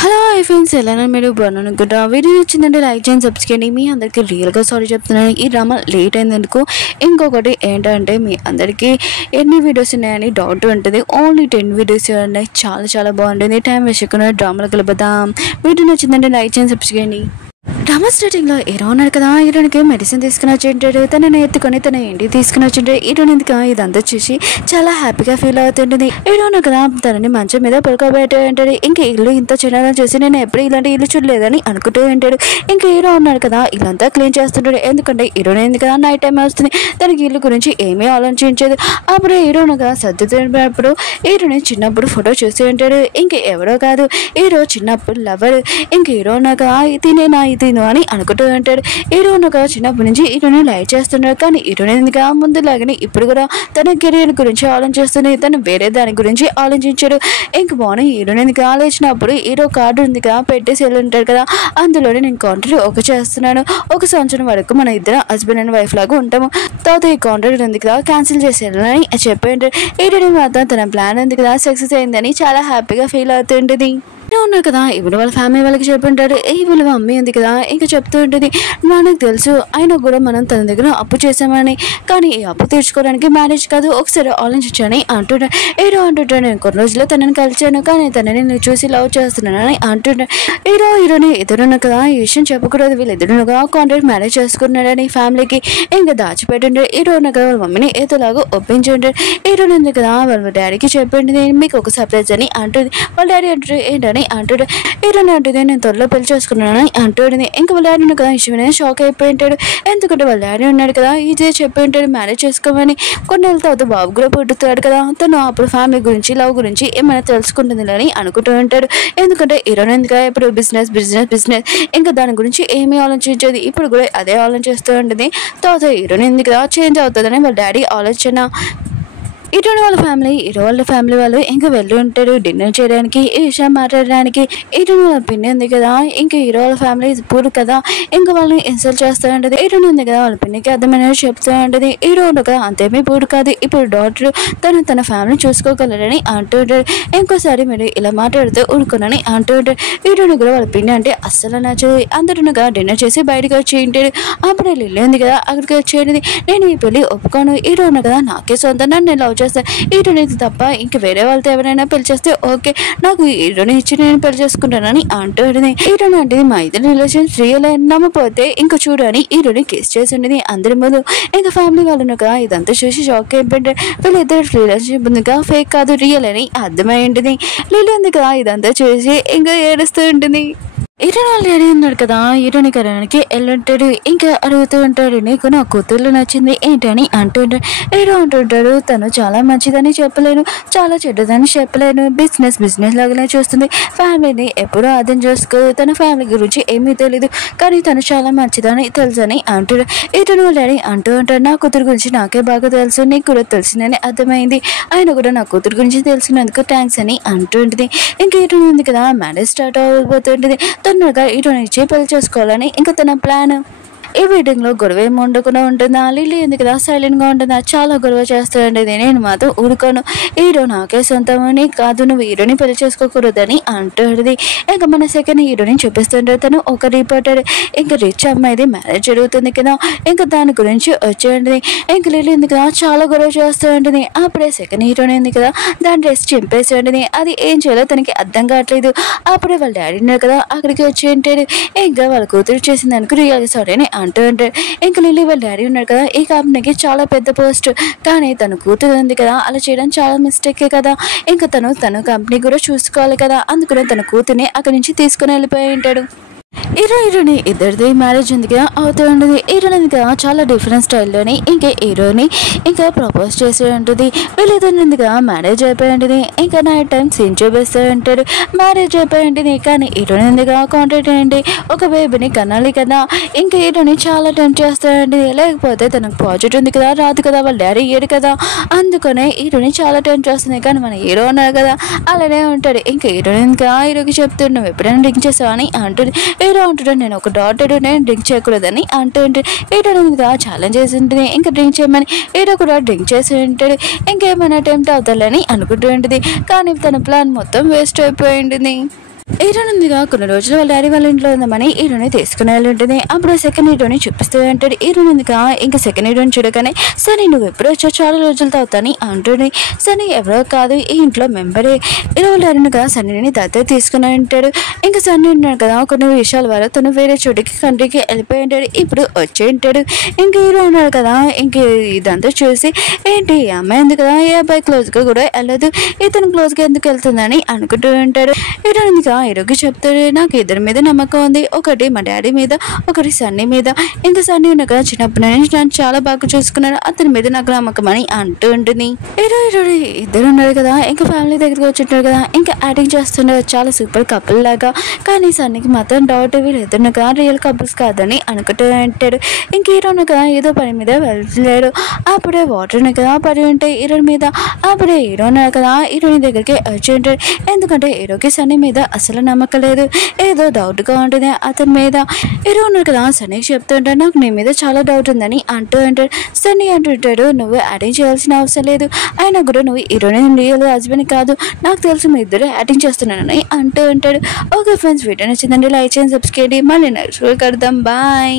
Hello hi friends, ఎలా మీరు బాగున్నాను. వీడియో నచ్చిందంటే లైక్ చేయండి, సబ్స్క్రైబ్ చేయండి. మీ అందరికీ రియల్గా సారీ చెప్తున్నాను. ఈ డ్రామా లేట్ అయినందుకు. ఇంకొకటి ఏంటంటే, మీ అందరికీ ఎన్ని వీడియోస్ ఉన్నాయని డౌట్ ఉంటుంది. ఓన్లీ 10 వీడియోస్ ఉన్నాయి. చాలా చాలా బాగుంటుంది. టైం వేస్ట్ చేయకుండా డ్రామాలో కలుపుదాం. వీడియో నచ్చిందంటే లైక్ చేయండి, సబ్స్క్రైబ్ చేయండి. డ్రామా స్టార్టింగ్లో హీరో ఉన్నాడు కదా, హీరోనికి మెడిసిన్ తీసుకుని వచ్చింటాడు. తనని ఎత్తుకొని తన ఇంటికి తీసుకుని వచ్చింటాడు. హీరోని ఎందుకు ఇదంతా చూసి చాలా హ్యాపీగా ఫీల్ అవుతుంటుంది. హీరో ఉన్నాడు కదా, తనని మంచం మీద పడుకోబెట్టి ఉంటాడు. ఇంకా ఇల్లు ఇంత చిన్నగా చూసి నేను ఎప్పుడు ఇలాంటి ఇల్లు చూడలేదని అనుకుంటూ ఉంటాడు. ఇంకా హీరో ఉన్నాడు కదా, ఇల్లంతా క్లీన్ చేస్తుంటాడు. ఎందుకంటే హీరోని ఎందుకు కదా నైట్ టైం వస్తుంది. తనకి ఇల్లు గురించి ఏమీ ఆలోచించదు. అప్పుడు హీరో కదా సర్దుతున్నప్పుడు హీరోని చిన్నప్పుడు ఫోటో చూసి ఉంటాడు. ఇంక ఎవరో కాదు, హీరో చిన్నప్పుడు లవర్. ఇంక హీరో ఉన్నాక తినేనా ఇది అని అనుకుంటూ ఉంటాడు. హీరోను చిన్నప్పటి నుంచి హీరోని లైక్ చేస్తున్నాడు. కానీ హీరోని ఎందుకు ముందులాగానే ఇప్పుడు కూడా తన కెరీర్ గురించి ఆలోచిస్తుంది. తను వేరే దాని గురించి ఆలోచించాడు. ఇంక మార్నింగ్ హీరోని ఎందుకు ఆలోచించినప్పుడు హీరో కార్డు ఎందుకు పెట్టేసి వెళ్ళి ఉంటాడు కదా, అందులోనే నేను కాంట్రాక్ట్ ఒక చేస్తున్నాను. 1 సంవత్సరం వరకు మన ఇద్దరు హస్బెండ్ అండ్ వైఫ్ లాగా ఉంటాము. తర్వాత ఈ కాంట్రాక్ట్ ఎందుకు క్యాన్సిల్ చేసేయాలని చెప్పి ఉంటాడు. హీరోని మాత్రం తన ప్లాన్ ఎందుకు సక్సెస్ అయిందని చాలా హ్యాపీగా ఫీల్ అవుతుంటుంది. ఉన్నారు కదా, ఇప్పుడు వాళ్ళ ఫ్యామిలీ వాళ్ళకి చెప్పుంటాడు. వీళ్ళ మమ్మీ ఉంది కదా, ఇంకా చెప్తూ ఉంటుంది, మనకు తెలుసు అయినా కూడా మనం తన దగ్గర అప్పు చేసామని, కానీ ఈ అప్పు తీర్చుకోవడానికి మ్యారేజ్ కాదు, ఒకసారి ఆలోచించని అంటుంటాడు. హీరో అంటుంటాడు, నేను కొన్ని రోజుల్లో తనని కలిచాను, కానీ తనని నేను చూసి లవ్ చేస్తున్నానని అంటుంటాడు. హీరోని ఎదురున్న కదా ఈ విషయం చెప్పకూడదు, వీళ్ళిద్దరుగా కాంట్రాక్ట్ మ్యారేజ్ చేసుకున్నాడని ఫ్యామిలీకి ఇంకా దాచిపెట్టుంటాడు. హీరో ఉన్న కదా వాళ్ళ మమ్మీని ఏదోలాగా ఒప్పించి ఉంటాడు. హీరోని ఉంది కదా వాళ్ళ డాడీకి చెప్పింది, మీకు ఒక సర్ప్రైజ్ అని అంటుంది. వాళ్ళ డాడీ అంటారు ఏంటని అంటాడు. హీరోని అంటుంది, నేను త్వరలో పెళ్లి చేసుకున్నానని అంటుంది. ఇంకా వాళ్ళ డాడీ కదా ఇష్టమైన షాక్ అయిపోయి ఉంటాడు. ఎందుకంటే వాళ్ళ డాడీ ఉన్నాడు కదా, ఇదే చెప్పి ఉంటాడు మ్యారేజ్ చేసుకోమని. కొన్నేళ్ళ తర్వాత బాబు కూడా పుట్టుతాడు కదా, తను అప్పుడు ఫ్యామిలీ గురించి లవ్ గురించి ఏమైనా తెలుసుకుంటుంది అని అనుకుంటూ ఉంటాడు. ఎందుకంటే హీరోని ఎందుకు ఇప్పుడు బిజినెస్ ఇంకా దాని గురించి ఏమీ ఆలోచించేది, ఇప్పుడు కూడా అదే ఆలోచిస్తూ ఉంటుంది. తర్వాత హీరోని ఎందుకు చేంజ్ అవుతుందని వాళ్ళ డాడీ ఆలోచన. హీరో వాళ్ళ ఫ్యామిలీ వాళ్ళు ఇంకా వెళ్ళి ఉంటారు డిన్నర్ చేయడానికి, ఈ విషయం మాట్లాడడానికి. హీరో వాళ్ళ పిన్ని ఉంది కదా, ఇంకా హీరో వాళ్ళ ఫ్యామిలీ పూర్ కదా, ఇంకా వాళ్ళని ఇన్సల్ట్ చేస్తూ ఉంటుంది. హీరోని ఉంది కదా వాళ్ళ పిన్నికి అర్థమైనది చెప్తూ ఉంటుంది. హీరో ఉంది కదా అంతేమీ పూర్ కాదు, ఇప్పుడు డాక్టర్ తన ఫ్యామిలీ చూసుకోగలరని అంటూ ఉంటాడు. ఇంకోసారి మీరు ఇలా మాట్లాడితే ఊరుకోనని అంటూ ఉంటాడు. హీరోని కూడా వాళ్ళ పిన్ని అంటే అస్సలు నచ్చదు. అందరుగా డిన్నర్ చేసి బయటకు వచ్చి ఉంటాడు. అప్పుడు లిల్లీ ఉంది కదా అక్కడికి వచ్చేది, నేను ఈ పెళ్లి ఒప్పుకోను, హీరో ఉంది కదా నాకే సొంతం, నన్ను లవ్ చేస్తాను, హీరోని తప్ప ఇంక వేరే వాళ్ళతో ఎవరైనా పెళ్లి చేస్తే ఓకే, నాకు హీరోని ఇచ్చి నేను పెళ్లి చేసుకుంటానని అంటుంది. హీరోని అంటే మా ఇద్దరు రిలేషన్స్ రియల్ నమ్మపోతే ఇంకా చూడని హీరోని కిస్ చేసి ఉండేది అందరి ముందు. ఇంకా ఫ్యామిలీ వాళ్ళు ఇదంతా చూసి షాక్ అయిపోయింది. వీళ్ళిద్దరు రిలేషన్షిప్ ఉందిగా ఫేక్ కాదు రియల్ అని అర్థమై ఉంటుంది. లిల్లీ ఉంది కదా ఇదంతా చూసి ఇంకా ఏడుస్తూ ఉంటుంది. హీరోని వాళ్ళు డాడీ ఉన్నాడు కదా, హీరోని కరానికి వెళ్ళుంటాడు. ఇంకా అడుగుతూ ఉంటాడు, నీకు నా కూతుర్లు నచ్చింది ఏంటని అంటుంటాడు. హీరో అంటుంటాడు, తను చాలా మంచిదని చెప్పలేను, చాలా చెడ్డదని చెప్పలేను, బిజినెస్ లాగానే చూస్తుంది, ఫ్యామిలీని ఎప్పుడూ అర్థం చేసుకోదు, తన ఫ్యామిలీ గురించి ఏమీ తెలీదు, కానీ తను చాలా మంచిదని తెలుసని అంటాడు. హీరోని వాళ్ళ డాడీ అంటూ ఉంటాడు, నా కూతురు గురించి నాకే బాగా తెలుసు, నీకు కూడా తెలిసిందని అర్థమైంది, ఆయన కూడా నా కూతురు గురించి తెలిసినందుకు థ్యాంక్స్ అని అంటుంటుంది. ఇంకా హీరోని ఉంది కదా మ్యారేజ్ స్టార్ట్ అవబోతుంటుంది. తొందరగా హీరోని ఇచ్చి పెళ్లి చేసుకోవాలని ఇంకా తన ప్లాన్. ఈ మీటింగ్ లో గొడవ ఏమి ఉండకుండా ఉంటుందా, లిల్లీ ఎందుకు కదా సైలెంట్ గా ఉంటుందా, చాలా గొడవ చేస్తుండేది, నేను మాత్రం ఊరుకోను, హీరో నాకే సొంతమని కాదు, నువ్వు హీరోని పెళ్లి చేసుకోకూడదని అంటుంది. ఇంకా మన సెకండ్ హీరోని చూపిస్తుంటే తను ఒక రిపోర్టర్, ఇంకా రిచ్ అమ్మాయిది మ్యారేజ్ జరుగుతుంది కదా, ఇంకా దాని గురించి వచ్చేది. ఇంకా లిల్లీ ఎందుకు కదా చాలా గొడవ చేస్తూ ఉంటుంది. అప్పుడే సెకండ్ హీరోని ఉంది కదా దాని డ్రెస్ చింపేసి ఉంటుంది. అది ఏం చేయాలో తనకి అర్థం కావట్లేదు. అప్పుడే వాళ్ళ డాడీ ఉన్నారు కదా అక్కడికి వచ్చి ఉంటాడు. ఇంకా వాళ్ళ కూతురు చేసింది అనుకు రియల్ సారీ అని అంటూ ఉంటాడు. ఇంకా లిల్లీ వాళ్ళ డాడీ ఉన్నాడు కదా, ఈ కంపెనీకి చాలా పెద్ద పోస్ట్, కానీ తన కూతురు ఉంది కదా అలా చేయడం చాలా మిస్టేకే కదా, ఇంకా తన కంపెనీ కూడా చూసుకోవాలి కదా, అందుకనే తన కూతుర్ని అక్కడి నుంచి తీసుకుని వెళ్ళిపోయి ఉంటాడు. హీరోని ఇద్దరిది మ్యారేజ్ ఉంది కదా అవుతూ ఉంటుంది. హీరోని కదా చాలా డిఫరెంట్ స్టైల్లోని ఇంకా హీరోని ఇంకా ప్రపోజ్ చేసి ఉంటుంది. వీళ్ళిద్దరిని కదా మ్యారేజ్ అయిపోయి ఉంటుంది. ఇంకా నైట్ టైం సీన్ చూపిస్తూ ఉంటాడు. మ్యారేజ్ అయిపోయి ఉంటుంది, కానీ హీరోని కదా కాంట్రాక్ట్ ఏంటి ఒక బేబీని కనాలి కదా, ఇంకా హీరోని చాలా టైం చేస్తూ ఉంటుంది. లేకపోతే తనకు ప్రాజెక్ట్ ఉంది కదా రాదు కదా, వాళ్ళ డాడీ ఇయ్యడు కదా, అందుకనే హీరోని చాలా టైం చేస్తుంది. కానీ మన హీరో ఉన్నారు కదా అలానే ఉంటాడు. ఇంకా హీరోకి చెప్తున్నాడు, నువ్వు ఎప్పుడైనా డ్రింక్ చేసావు అని అంటుంది. హీరో అంటాడు, నేను ఒక డాక్టర్, నేను డ్రింక్ చేయకూడదని అంటుంటే హీరో ఇంకా ఛాలెంజ్ చేసి ఉంటుంది. ఇంకా డ్రింక్ చేయమని హీరో కూడా డ్రింక్ చేసి ఉంటాడు. ఇంకేమైనా అటెంప్ట్ అవుతాలని అనుకుంటూ ఉంటుంది. కానీ తన ప్లాన్ మొత్తం వేస్ట్ అయిపోయి ఉంటుంది. హీరోనిందిగా కొన్ని రోజులు వాళ్ళ డాడీ వాళ్ళ ఇంట్లో ఉందామని హీరోని తీసుకుని వెళ్ళి ఉంటుంది. అప్పుడు సెకండ్ హీరోని చూపిస్తూ అంటాడు. హీరోనిందిగా ఇంకా సెకండ్ హీరోని చూడగానే సరే నువ్వు ఎప్పుడు వచ్చావు చాలా రోజులు అవుతాని అంటుంది. సరే ఎవరో కాదు ఈ ఇంట్లో మెంబరే. హీరో వాళ్ళ డాడీని కదా సన్నీని దత్తత తీసుకుని ఉంటాడు. ఇంకా సన్నీ ఉన్నాడు కదా కొన్ని విషయాల వల్ల తను వేరే చోటికి కంట్రీకి వెళ్ళిపోయి ఉంటాడు. ఇప్పుడు వచ్చి ఉంటాడు. ఇంక హీరో ఉన్నాడు కదా ఇంక ఇదంతా చూసి ఏంటి ఈ అమ్మాయి ఉంది కదా ఏ అబ్బాయి క్లోజ్గా కూడా వెళ్ళదు ఇతను క్లోజ్గా ఎందుకు వెళ్తుందని అనుకుంటూ ఉంటాడు. హీరోనిగా హీరోకి చెప్తాడు నాకు ఇద్దరి మీద నమ్మకం ఉంది. ఒకటి మా డాడీ మీద ఒకటి సన్నీ మీద. ఇంకా సన్నీ ఉన్న కదా చిన్నప్పటి నుంచి నన్ను చాలా బాగా చూసుకున్నాడు అతని మీద నాకు నమ్మకం అని అంటూ ఉంటుంది. హీరో ఇద్దరు ఉన్నారు కదా ఇంకా ఫ్యామిలీ దగ్గరికి వచ్చింటారు కదా ఇంకా యాక్టింగ్ చేస్తుండే చాలా సూపర్ కపుల్ లాగా. కానీ సన్నీకి మాత్రం డౌట్ వీళ్ళిద్దరు కదా రియల్ కపుల్స్ కాదని అనుకుంటూ ఉంటాడు. ఇంక హీరోను కదా ఏదో పని మీద వెళ్ళలేడు. అప్పుడే వాటర్ని కదా పడి ఉంటాయి హీరోని మీద. అప్పుడే హీరోని కదా హీరోని దగ్గరికి వచ్చి ఉంటాడు. ఎందుకంటే హీరోకి సన్నీ మీద అసలు నమ్మకం లేదు. ఏదో డౌట్గా ఉంటుంది అతని మీద. హీరో ఉన్నాడు కదా సన్నీకి చెప్తుంటాడు నాకు నీ మీద చాలా డౌట్ ఉందని అంటూ ఉంటాడు. సన్నీ అంటుంటాడు నువ్వు యాక్టింగ్ చేయాల్సిన అవసరం లేదు అయినా కూడా నువ్వు హీరోని రియల్ హస్బెండ్ కాదు నాకు తెలుసు మీ ఇద్దరు యాక్టింగ్ చేస్తున్నానని అంటూ ఉంటాడు. ఓకే ఫ్రెండ్స్ వీడియో నచ్చిందండి లైక్ చేయండి సబ్స్క్రైబ్ మళ్ళీ నెక్స్ట్ కడదాం బాయ్.